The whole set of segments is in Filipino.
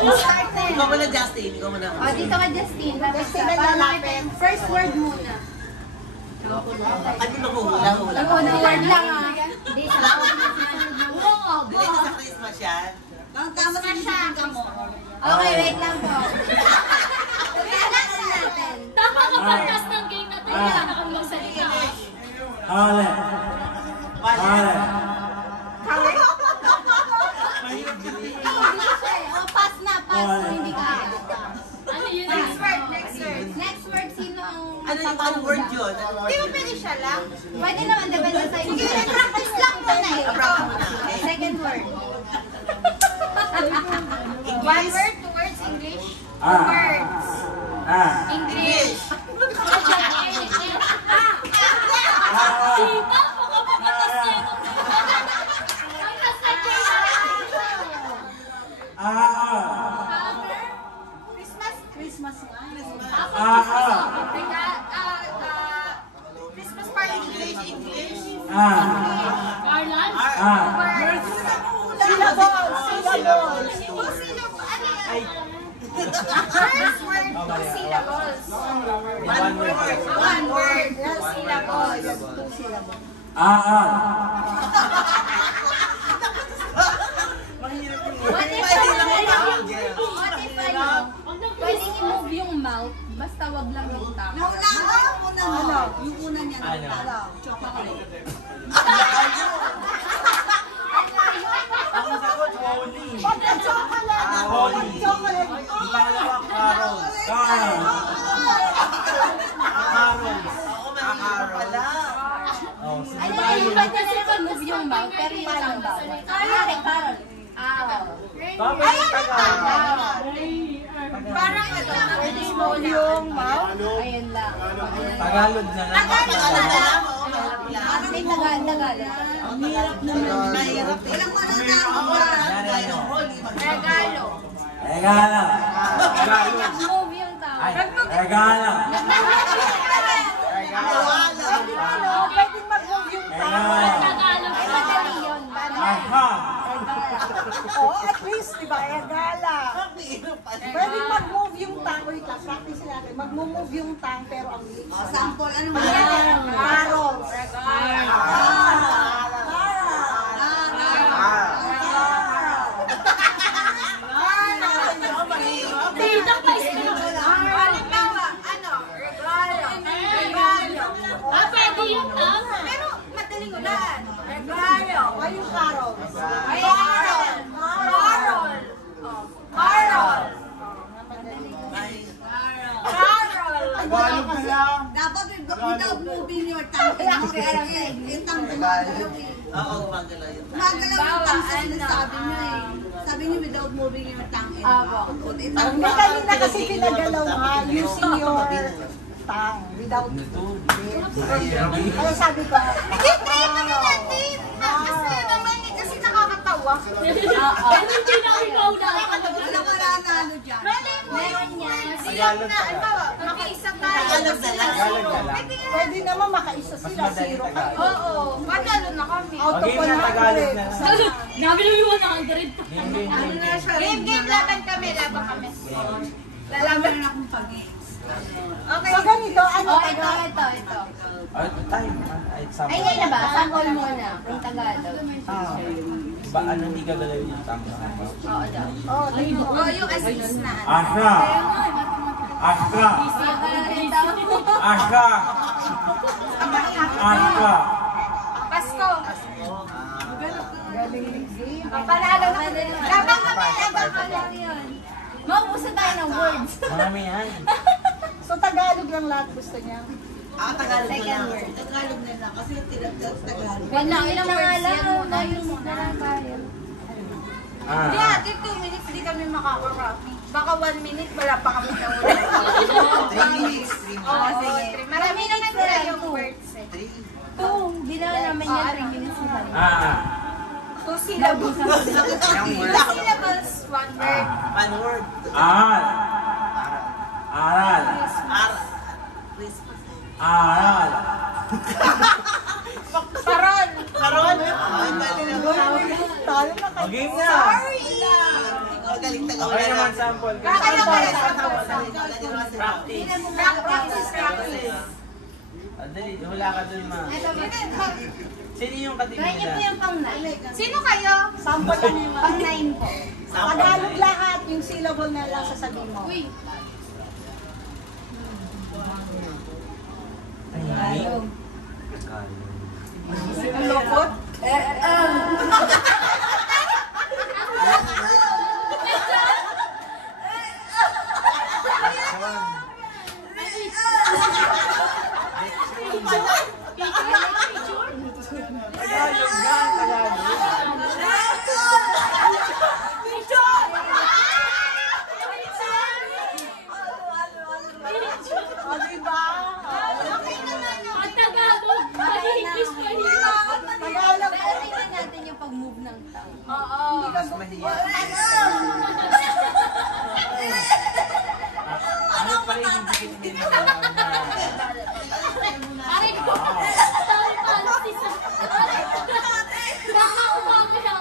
Ikaw mo na, Justin. Ikaw mo na. O, dito ka, Justin. Justin na lalapit. First word muna. Ano na hula? Unang word lang ah. Hindi, sa bawal na sinunod yung buong. Dili ka sa Christmas yan. Tama na siya. Okay, wait lang po. Kailangan natin. Tama ka pagkas ng game natin. Kailangan kang magsalita. Ale. Ale. O, pass na, pass. Kung hindi ka. Ano yun? Next word, next word. Next word, sino ang... Ano word yun? Di ba pwede siya lang? Pwede naman, depende sa inyo. Sige, practice lang muna eh. Practice muna. Second word. One word, two words, English. Ah. Words. Ah. English. Tita, pakapapatas niya. Ang kasal Christmas. Christmas nga. Christmas party. English. Garland? Words. Syllables. Syllables. Two syllables. Ano yan? First word, two syllables. One word. One word, two syllables. What if pwedeng i-move yung mouth, basta wag lang yung tao. Yung una niya. Chocolate. Ako sagot, holy. Chocolate. Chocolate. Yung pangalawa, Carol. Carol. Pala. Oh, sige. Ano yung pwede nila mag-move yung mouth, pero yung lang bawal. Carol. Bakit yung Tagalog? Parang ito. Pwede i-move yung mouth. Ayun lang. Tagalog na lang. May Tagalog. Ang hirap naman. Mahirap. Ilang mananalo ba? Regalo. Regalo. Move yung tao. Ay, regalo. Pwede mag-move yung Regalo. Tagalog. Ay, madali yun. Aha. Oh, at least, di ba? Gala. Pwede mag-move yung tang. Wait lang, practice natin. Mag-move yung tang, pero ang lips. Sample, ano mo? Carol. Tita, pa-stop. Halimbawa, ano? Regalo. Pwede yun ah. Pero madaling ulaan. Regalo. Ay, yung Carol. Carol. Carol. Carol. Carol. Tagalog na lang. Dapat without moving your tongue. Yung tongue gumagalaw eh. Oo, magala yun. Gumagalaw yung tongue sa sinasabi niya eh. Sabi niya without moving your tongue. Hindi kanina kasi pinagalaw ha, using your tongue without ano sabi ko? I-try naman natin. Kasi naman eh, kasi nakakatawa. Pero hindi na ikaw na. Alam mo na nalo dyan. Meron yan. Silang na, ano, makaisa tayo. Tagalog na lang. Tagalog na lang. Pwede naman makaisa sila, zero kayo. Oo, panalo na kami. Out of Game na Tagalog na 100. lang. Nabi na yung 100. Game, laban kami, laban kami. Lalaban na akong pag-games. Okay. So ganito, ano Oh, taga? ito. Ay, time. Ay, Ay, ngayon na ba? Sample muna. Kung Tagalog. Ba, ano, hindi ka galaw yung tama? Oo daw. Oh, dito. Oh, yung assist na. Asha. Asha. Asha. Asha. Pasko. Galing. Panalo na kami. Laban kami. Maubusan tayo ng words. Marami yan. So Tagalog lang lahat gusto niya. Tagalog na Second lang. word. Tagalog na lang. Kasi Tagalog. Wala, ilang words yan muna. Yung muna lang tayo. Hindi natin 2 minutes di kami makaka-copy. Baka 1 minute wala pa kami na ulit. 3 minutes. Oo, sige. Marami na sila yung words eh. 2. Hindi na naman yan 3 minutes na tayo. 2 syllables. 2 syllables, 1 word. One word. Aral. Aral. Christmas. Aral. Paron. Karon? Ay, mali na. Tayo na kayo. Game na. Sorry. Magaling taga Okay naman, sample. Kaya Practice. practice. Dali, hula ka dun, ma. Sino yung katibi Kaya niyo po nila? yung pang 9. Sino kayo? Sample lang yung Pang 9 po. Tagalog lahat, yung syllable na lang sasabihin mo. Uy. Ang lukot? Tagalog yan, Tagalog. O, diba? Ang Tagalog, mahigis pa hirap. Tagalog. Pero tingnan natin yung pag-move ng tao. Mas mahirap. Ano pa rin yung dikit din mo? Aray ko, sorry Francis. Baka umamaya.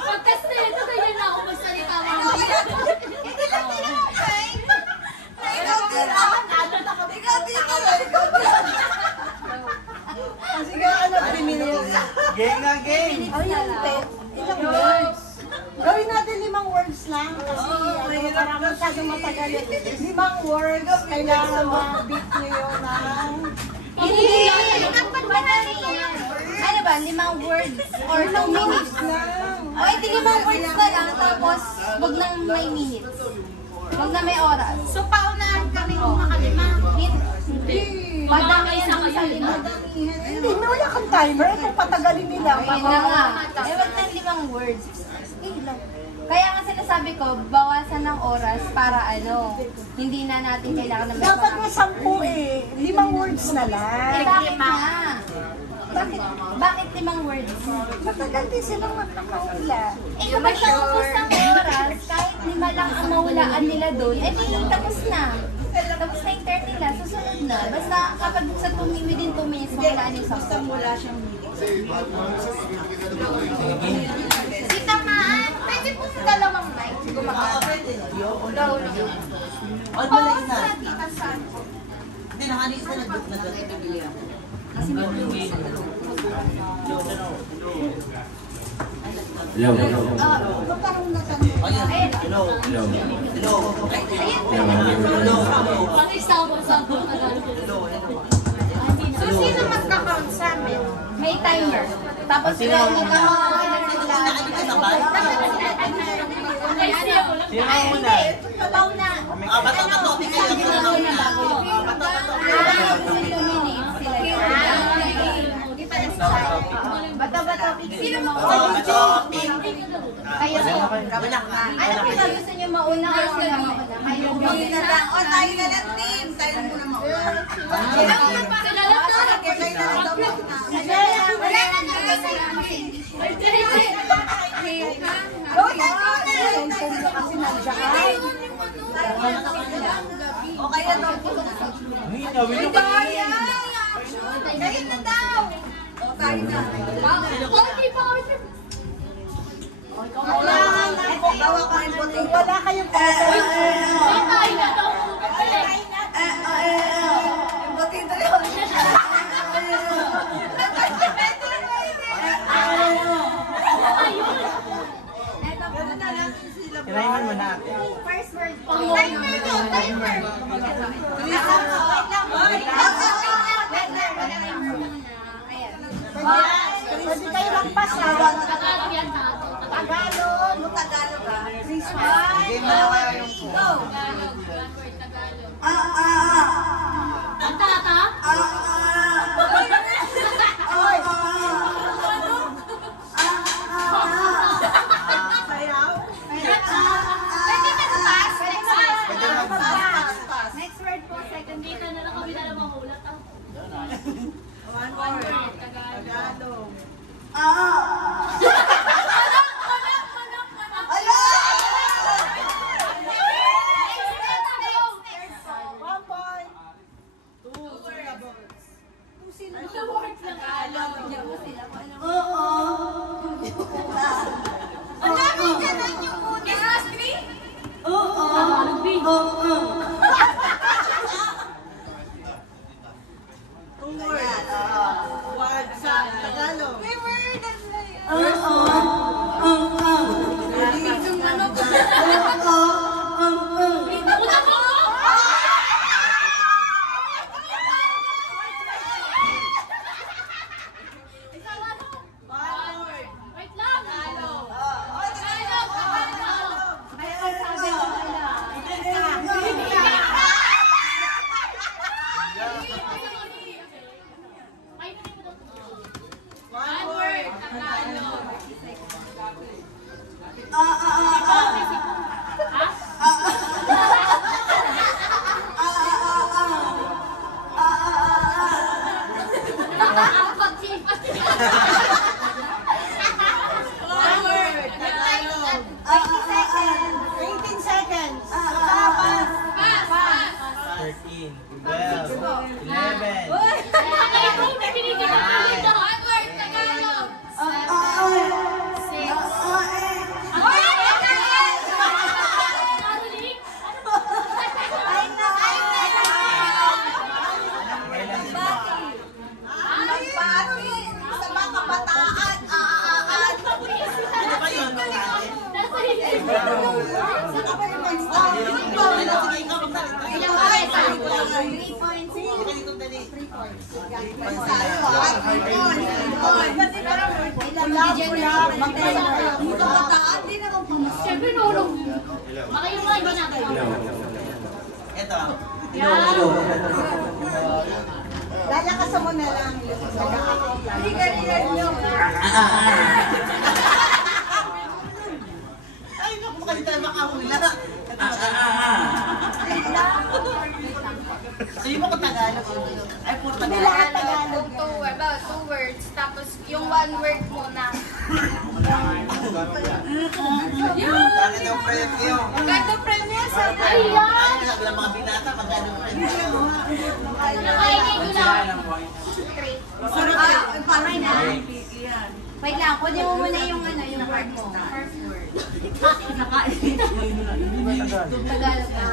Pagkastreto na yan ako magsalita mamaya. Sige, ano, 3 minutes. Game nga, game! Ayun, ilang words? Gawin natin 5 words lang kasi para masyadong matagal. 5 words, kailangan ma-beat nyo yun ng... Hindi! Madali yan. Ano ba? 5 words or 2 minutes? lang. O, edi 5 words na lang. Tapos, wag nang may minutes. Wag na may oras. So, paunahan kami kung makalima. Hindi. Madami yan ang sa 5. Hindi, wala kang timer. Kung patagalin nila. Ayun na nga. Eh, wag ng 5 words. Eh, lang. Kaya nga sinasabi ko, bawasan ng oras para hindi na natin kailangan na may Dapat marami. nga 10 eh. 5 words na Eh, lang. bakit nga? Bakit 5 words? Matagal din silang magkakaula. Eh, kapag naubos ng oras, kahit 5 lang ang mahulaan nila doon, eh, di tapos na. Tapos na yung turn nila, susunod na. Basta kapag sa 2 minutes, within 2 minutes, mahulaan yung 10. Wala siyang meeting. Sita Maan, pwede po sa 2 night. Pwede. Daw. All malay na. Hindi, nakanisa nag-bili ako. Hello. Ayan. Hello. Hello. Hello. Pang-example Tagalog. So, sino magka-count sa amin? May timer. Tapos, Sino? magka-count sila. Sino ang una? Papaw na. Bato-bato. Bigay ang bato na. Bata-bata, sino mo? Bato. Kayo. Kabinak na. Ano kung gusto niyo mauna o sila mauna? Kayo. O, tayo na lang, team. Tayo na muna mauna. Sila lang na. Wala na Kasi nandiyan ka. O, kaya daw. Ay, nawin na ba? Kayo na daw. Tayo na. Okay pa ako. Bawa ka rin po. Wala kayong photo. Tayo na daw. Kinaiman mo natin. First word po. Timer to, timer. Pwede kayo magpasa. Tagalog yan ha. Tagalog. Tagalog ah. Christmas. Game na lang kayo yung Go. Tagalog. One word Tagalog. Ang tata? Oy. sayaw. Pwede na pass. Pwede na mag-pass. Next word po, second Kita na lang kami na lang mahulat ha. One One word. word Tagalog. Tagalog. One point. Two syllables. Two words lang. Ang dami ganun yung una. Word sa Tagalog. May word na sila yun. Yung ano ba? Wait lang. One word. Tagalog. One word. Tagalog. 18 seconds. 13, 12, 11. Sa mga kabataan. Ano ba yun? Ilang oras? 3 points. Yung kabataan, di naman pumasok. Siyempre, nulong. Baka yung mga iba natin. Ito. Lalakasan mo na lang. Liga-liga nyo. Ay, naku, makalita na makahula. Sabi mo kung Tagalog. Ay, puro Tagalog. About 2 words. Tapos yung 1 word muna. Kaya daw premyo. Ganda premia sa Ayan! Ay, sabi ng mga binata, magkano premyo. Nakaingay ko lang. 3. Parang na. Wait lang, kunin mo muna yung ano, yung word mo. First word. Tagalog na.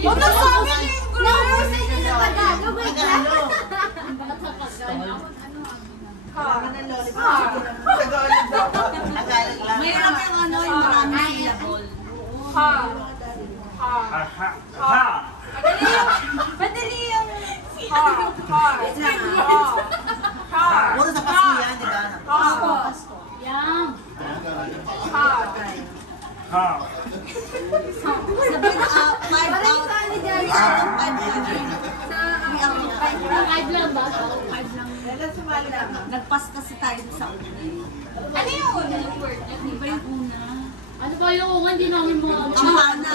Huwag na sa amin yung group. Naubusan na ng Tagalog. Wait lang. Tagalog lang. Mayroon yung ano, yung maraming syllable. Madali yung... Puro sa Pasko yan, di ba? Yan. Sabi na, 5 out. Five lang ba? Nagpas kasi tayo sa una. Ano yung unang word? Ano ba yung una? Ano ba yung una? Hindi namin mo. Chana.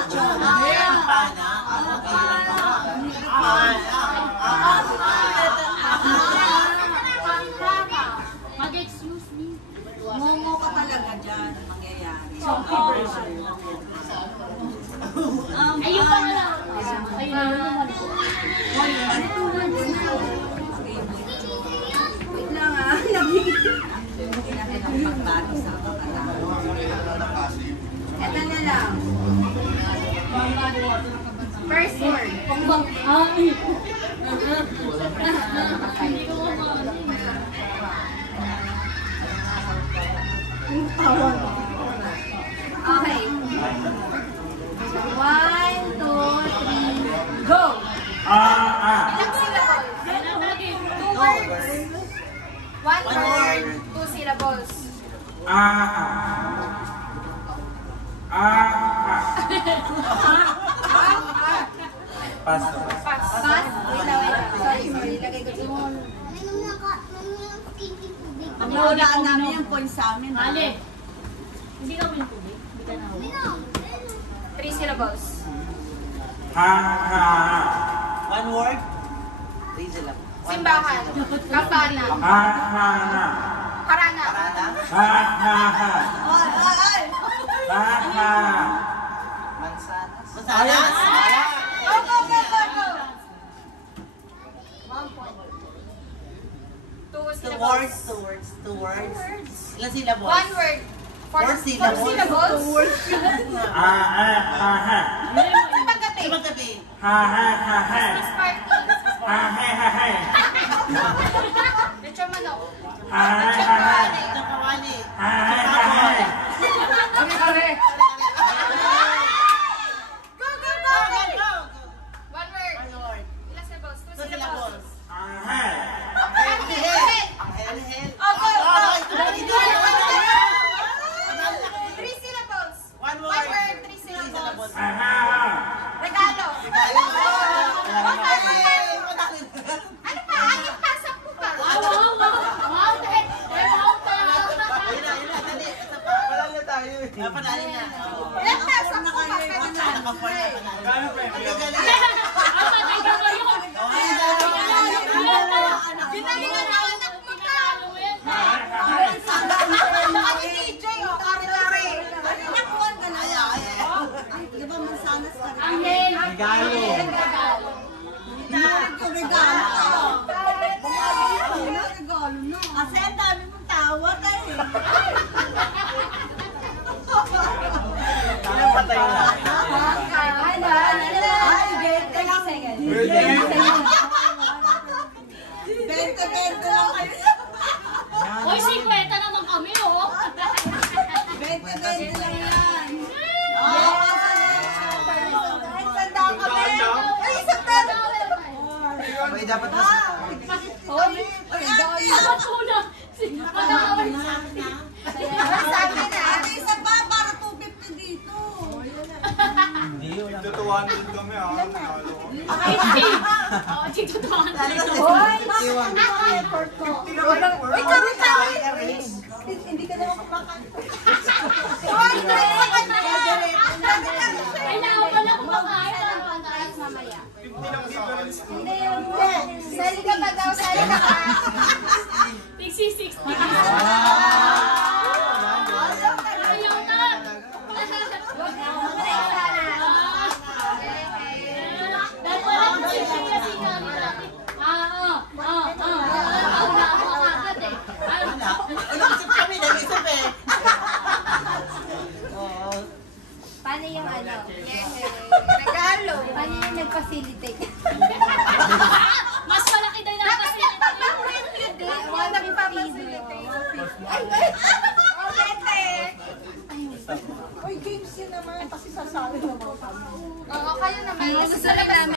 Mag-excuse me. Momo ka talaga dyan. Mangyayari. Ayun pa nga. Ayun naman. Wait lang ah. Hindi na kailangan pagbago sa pagkatao. Ito na lang. First word. Hindi ko maano. Okay. 1, 2, 3, go! Ilang syllables? 2 words. 1 word, 2 syllables. Pass. Pass. Wait lang. Sorry. Lagay ko dito. Nawalaan namin yung points sa amin. Ale. Hindi ka mo yung tubig. Hindi ka na. 3 syllables. One word. Read lang. Simbahan. Kapana. Harana. Ay! Mansanas. Mansanas? Go! 2 Two syllables. words. Ilan syllables? 1 word. 4 Four syllables. syllables. Pagkati. Christmas party. Lechon manok. Lechon kawali. Go, go, go! One word. Ilang syllables? Two syllables. Three syllables. One word, three syllables. Regalo. Ano pa? Anong pasok mo pa? Wow, dahil wow pa. Panalo na. Ilang pasok mo pa? Gano'n pa yun? Ang patay ka ba yun? Ginalingan na anak mo ka. Saka ni DJ, oh, kare-kare. Nakuhan ka na. Ay, di ba mansanas ka rin? Angel. Regalo. Regalo. Regalo na. Kasi ang dami mong tawag eh. Ilang patay na? Bente lang kayo. Uy, 50 naman kami, oh. Bente lang yan. Isang daan kami. Ay, isang daan. Ay, dapat na. Dapat una. Mag-aaway sa akin. Sabi na. Ate, isa pa para 250 dito. Hindi, wala. Tutuwan din kami ah. Nanalo ko. Oo, dito tumakan tayo. Hoy, ang effort ko. Uy, kami tayo. Hindi ka naman kumakanta. Kailangan pala kumakain ng pagkain mamaya. 50 lang difference. Hindi yung... Sali ka pa daw, sali ka pa. 60. Ayaw na. Huwag na ako na Dahil wala ko si Shea si Kami natin. Wala ako agad eh. Nag-isip kami, nag-isip eh. Paano yung ano? Regalo. Paano yung nag-facilitate? Mas malaki daw na kasi. Uy, games yun naman kasi sasali naman kami. Oo, kayo naman. Gusto naman